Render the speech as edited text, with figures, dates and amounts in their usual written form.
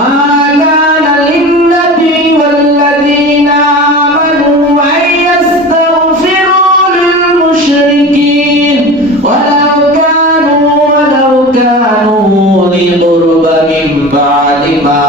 মা কানা লিন-নবী ওয়াল্লাযীনা আমানু আন ইস্তাগফিরু লিল-মুশরিকিন ওয়ালাউ কানু উলি কুরবা মিন বা'দি মা